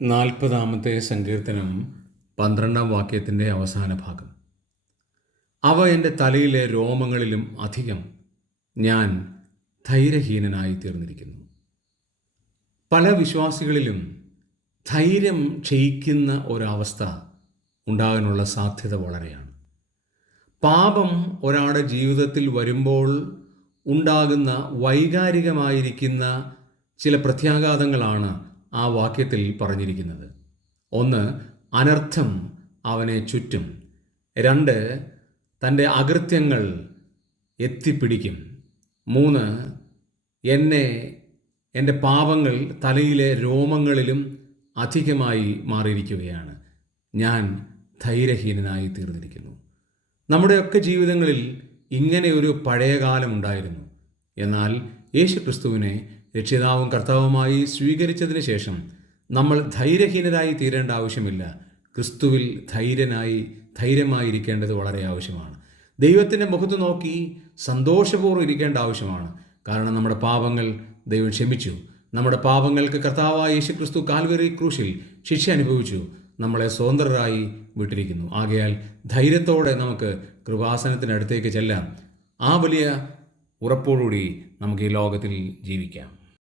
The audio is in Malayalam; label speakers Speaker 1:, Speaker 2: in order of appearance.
Speaker 1: നാൽപ്പതാമത്തെ സങ്കീർത്തനം പന്ത്രണ്ടാം വാക്യത്തിന്റെ അവസാന ഭാഗം. അവ എന്റെ തലയിലെ രോമങ്ങളിലും അധികം ഞാൻ ധൈര്യഹീനനായി തീർന്നിരിക്കുന്നു പല വിശ്വാസികളിലും ധൈര്യം ക്ഷയിക്കുന്ന ഒരവസ്ഥ ഉണ്ടാകാനുള്ള സാധ്യത വളരെയാണ്. പാപം ഒരാളുടെ ജീവിതത്തിൽ വരുമ്പോൾ ഉണ്ടാകുന്ന വൈകാരികമായിരിക്കുന്ന ചില പ്രത്യാഘാതങ്ങളാണ് ആ വാക്യത്തിൽ പറഞ്ഞിരിക്കുന്നത്. ഒന്ന് അനർത്ഥം അവനെ ചുറ്റും. രണ്ട് തന്റെ അകൃത്യങ്ങൾ എത്തിപ്പിടിക്കും. മൂന്ന് എന്നെ എന്റെ പാപങ്ങൾ തലയിലെ രോമങ്ങളിലും അധികമായി മാറിയിരിക്കുകയാണ്. ഞാൻ ധൈര്യഹീനനായി തീർന്നിരിക്കുന്നു നമ്മുടെയൊക്കെ ജീവിതങ്ങളിൽ ഇങ്ങനെ ഒരു പഴയ എന്നാൽ യേശു ക്രിസ്തുവിനെ രക്ഷിതാവും കർത്താവുമായി സ്വീകരിച്ചതിന് ശേഷം നമ്മൾ ധൈര്യഹീനരായി തീരേണ്ട ആവശ്യമില്ല. ക്രിസ്തുവിൽ ധൈര്യനായി ധൈര്യമായിരിക്കേണ്ടത് വളരെ ആവശ്യമാണ്. ദൈവത്തിന്റെ മുഖത്ത് നോക്കി സന്തോഷപൂർവം ഇരിക്കേണ്ട ആവശ്യമാണ്. കാരണം നമ്മുടെ പാപങ്ങൾ ദൈവം ക്ഷമിച്ചു. നമ്മുടെ പാപങ്ങൾക്ക് കർത്താവായ യേശു ക്രിസ്തു കാൽവരി ക്രൂശിൽ ശിക്ഷ അനുഭവിച്ചു. നമ്മളെ സ്വതന്ത്രരായി വിട്ടിരിക്കുന്നു. ആകയാൽ ധൈര്യത്തോടെ നമുക്ക് കൃപാസനത്തിനടുത്തേക്ക് ചെല്ലാം. ആ വലിയ ഉറപ്പോടുകൂടി നമുക്ക് ഈ ലോകത്തിൽ ജീവിക്കാം.